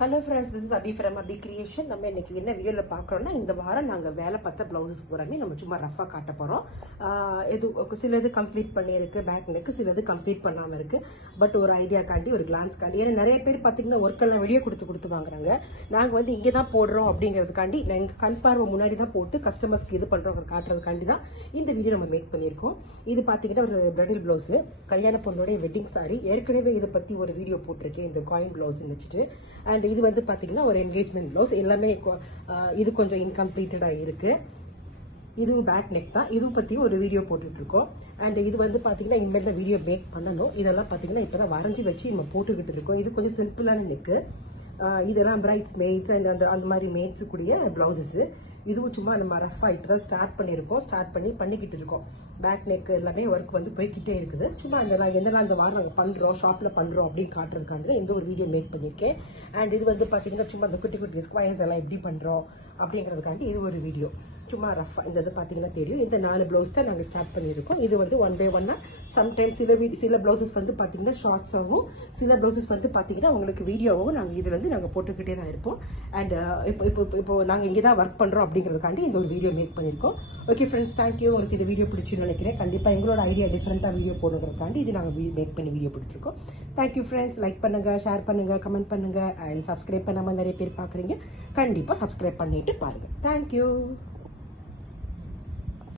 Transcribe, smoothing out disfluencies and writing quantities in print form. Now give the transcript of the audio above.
Hello friends, this is Abhi from Abhi Creation. நம்ம இன்னைக்கு என்ன வீடியோல பார்க்கறோம்னா இந்த வாரம் நாங்க வேலை பார்த்த ப்ளவுசஸ் பூராமே நம்ம சும்மா ரஃபா காட்ட போறோம். இது சிலது கம்ப்ளீட் பண்ணிருக்கு, பேக் நெக் சிலது கம்ப்ளீட் பண்ணாம இருக்கு. பட் ஒரு ஐடியா காண்டி ஒரு கிளான்ஸ் காண்டி ஏன்னா நிறைய பேர் பாத்தீங்கன்னா ஒர்க் எல்லாம் வெளியே கொடுத்து வாங்குறாங்க. நாங்க வந்து இங்க தான் போடுறோம் அப்படிங்கிறதுக்காண்டி எங்க கண் பார்வை முன்னாடி தான் போட்டு கஸ்டமர்ஸ்க்கு இது பண்றோம் காட்டுறதுக்காண்டி தான் இந்த வீடியோ நம்ம மேக் பண்ணியிருக்கோம். இது பாத்தீங்கன்னா ஒரு பிரைடல் பிளவுஸ், கல்யாண பொண்ணுடைய வெட்டிங் சாரி. ஏற்கனவே இதை பத்தி ஒரு வீடியோ போட்டிருக்கேன் இந்த காயின் பிளவுஸ் வச்சுட்டு. அண்ட் இது வந்து பாத்தீங்கன்னா ஒரு என்கேஜ்மெண்ட் பிளவுஸ். எல்லாமே இது கொஞ்சம் இன்கம்ப்ளீட்டடா இருக்கு. இதுவும் பேக் நெக் தான். இது பத்தி ஒரு வீடியோ போட்டுட்டு இருக்கோம். அண்ட் இது வந்து பாத்தீங்கன்னா இனிமேல் தான் வீடியோ மேக் பண்ணணும். இதெல்லாம் பாத்தீங்கன்னா இப்பதான் வரைஞ்சி வச்சு நம்ம போட்டுக்கிட்டு இருக்கோம். இது கொஞ்சம் சிம்பிளான நெக்கு. இதெல்லாம் பிரைட்ஸ் மேட்ஸ் அண்ட் அந்த மாதிரி மேட்ஸ் கூடிய பிளவுசஸ். இதுவும் சும்மா நம்ம ரஃபா இப்பதான் ஸ்டார்ட் பண்ணிக்கிட்டு இருக்கோம். பேக் நெக் எல்லாமே ஒர்க் வந்து போய்கிட்டே இருக்குது. சும்மா இந்த வாரம் நாங்கள் பண்றோம், ஷாப்ல பண்றோம் அப்படின்னு காட்டுறதுக்காக இந்த ஒரு வீடியோ மேக் பண்ணிருக்கேன். அண்ட் இது வந்து பாத்தீங்கன்னா சும்மா அந்த குட்டி ஸ்கொயர்ஸ் எல்லாம் எப்படி பண்றோம் அப்படிங்கிறதுக்காண்டி இது ஒரு வீடியோ சும்மா ரஃபா. இந்த இது பாத்தீங்கன்னா தெரியும். இந்த 4 பிளவுஸ் தான் நாங்கள் ஸ்டார்ட் பண்ணிருக்கோம். இது வந்து 1 by 1 சம்டைம்ஸ் சில பிளவுசஸ் வந்து பாத்தீங்கன்னா ஷார்ட்ஸாகவும், சில பிளவுசஸ் வந்து பாத்தீங்கன்னா உங்களுக்கு வீடியோவும் நாங்கள் இதுல இருந்து நாங்கள் போட்டுக்கிட்டே தான் இருப்போம். அண்ட் இப்போ நாங்கள் இங்கே தான் ஒர்க் பண்றோம் அப்படிங்கிறதுக்காண்டி இந்த ஒரு வீடியோ மேக் பண்ணிருக்கோம். Okay friends, thank you. உங்களுக்கு இந்த வீடியோ பிடிச்சுன்னு நினைக்கிறேன். கண்டிப்பா எங்களோட ஐடியா டிஃபரெண்டா வீடியோ போடுறதுக்காண்டி இது நாங்கள் மேக் பண்ணி வீடியோ போட்டுருக்கோம். Thank you friends. லைக் பண்ணுங்க, ஷேர் பண்ணுங்க, கமெண்ட் பண்ணுங்க. அண்ட் சப்ஸ்கிரைப் பண்ணாம நிறைய பேர் பாக்குறீங்க. கண்டிப்பா சப்ஸ்கிரைப் பண்ணிட்டு பாருங்க. தேங்க்யூ.